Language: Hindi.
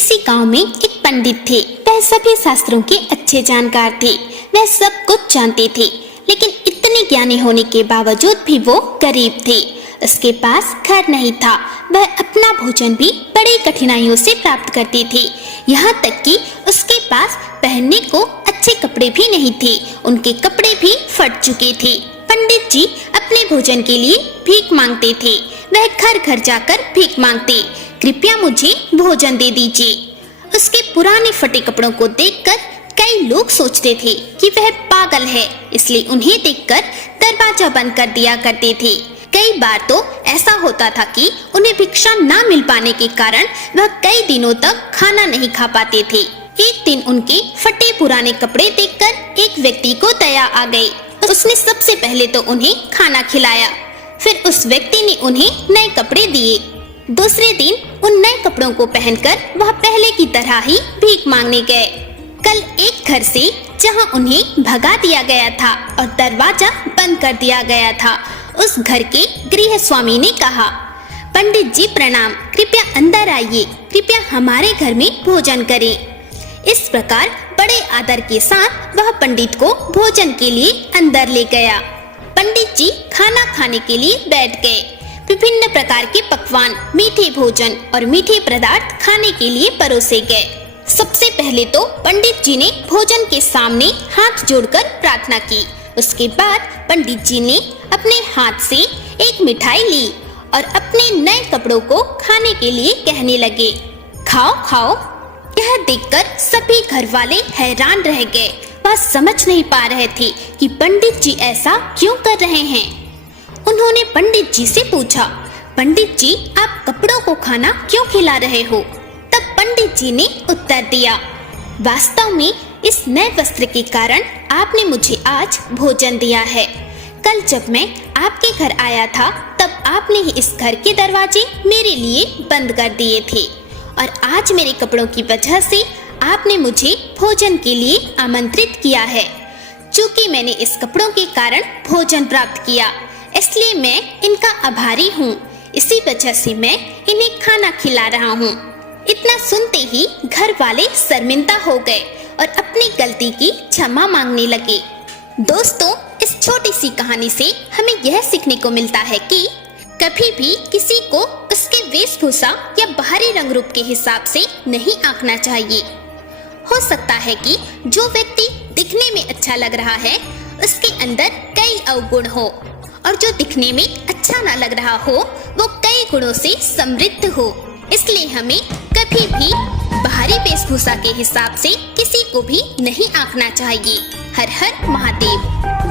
किसी गांव में एक पंडित थे। वह सभी शास्त्रों के अच्छे जानकार थे। वह सब कुछ जानते थे, लेकिन इतने ज्ञानी होने के बावजूद भी वो गरीब थे। उसके पास घर नहीं था। वह अपना भोजन भी बड़ी कठिनाइयों से प्राप्त करते थे। यहाँ तक कि उसके पास पहनने को अच्छे कपड़े भी नहीं थे। उनके कपड़े भी फट चुके थे। पंडित जी अपने भोजन के लिए भीख मांगते थे। वह घर घर जाकर भीख मांगते, कृपया मुझे भोजन दे दीजिए। उसके पुराने फटे कपड़ों को देखकर कई लोग सोचते थे कि वह पागल है, इसलिए उन्हें देखकर दरवाजा बंद कर दिया करते थे। कई बार तो ऐसा होता था कि उन्हें भिक्षा न मिल पाने के कारण वह कई दिनों तक खाना नहीं खा पाते थे। एक दिन उनके फटे पुराने कपड़े देखकर एक व्यक्ति को दया आ गई। उसने सबसे पहले तो उन्हें खाना खिलाया, फिर उस व्यक्ति ने उन्हें नए कपड़े दिए। दूसरे दिन उन नए कपड़ों को पहनकर वह पहले की तरह ही भीख मांगने गए। कल एक घर से जहां उन्हें भगा दिया गया था और दरवाजा बंद कर दिया गया था, उस घर के गृह स्वामी ने कहा, पंडित जी प्रणाम, कृपया अंदर आइए, कृपया हमारे घर में भोजन करें। इस प्रकार बड़े आदर के साथ वह पंडित को भोजन के लिए अंदर ले गया। पंडित जी खाना खाने के लिए बैठ गए। विभिन्न प्रकार के पकवान, मीठे भोजन और मीठे पदार्थ खाने के लिए परोसे गए। सबसे पहले तो पंडित जी ने भोजन के सामने हाथ जोड़कर प्रार्थना की। उसके बाद पंडित जी ने अपने हाथ से एक मिठाई ली और अपने नए कपड़ों को खाने के लिए कहने लगे, खाओ खाओ। यह देखकर सभी घर वाले हैरान रह गए। वह समझ नहीं पा रहे थे कि पंडित जी ऐसा क्यों कर रहे हैं। उन्होंने पंडित जी से पूछा, पंडित जी आप कपड़ों को खाना क्यों खिला रहे हो? तब पंडित जी ने उत्तर दिया, वास्तव में इस नए वस्त्र के कारण आपने मुझे आज भोजन दिया है। कल जब मैं आपके घर आया था तब आपने ही इस घर के दरवाजे मेरे लिए बंद कर दिए थे और आज मेरे कपड़ों की वजह से आपने मुझे भोजन के लिए आमंत्रित किया है। चूंकि मैंने इस कपड़ों के कारण भोजन प्राप्त किया, इसलिए मैं इनका आभारी हूँ। इसी वजह से मैं इन्हें खाना खिला रहा हूँ। इतना सुनते ही घर वाले शर्मिंदा हो गए और अपनी गलती की क्षमा मांगने लगे। दोस्तों, इस छोटी सी कहानी से हमें यह सीखने को मिलता है कि कभी भी किसी को उसके वेशभूषा या बाहरी रंग रूप के हिसाब से नहीं आंकना चाहिए। हो सकता है कि जो व्यक्ति दिखने में अच्छा लग रहा है उसके अंदर कई अवगुण हो, और जो दिखने में अच्छा ना लग रहा हो वो कई गुणों से समृद्ध हो। इसलिए हमें कभी भी बाहरी वेशभूषा के हिसाब से किसी को भी नहीं आंकना चाहिए। हर हर महादेव।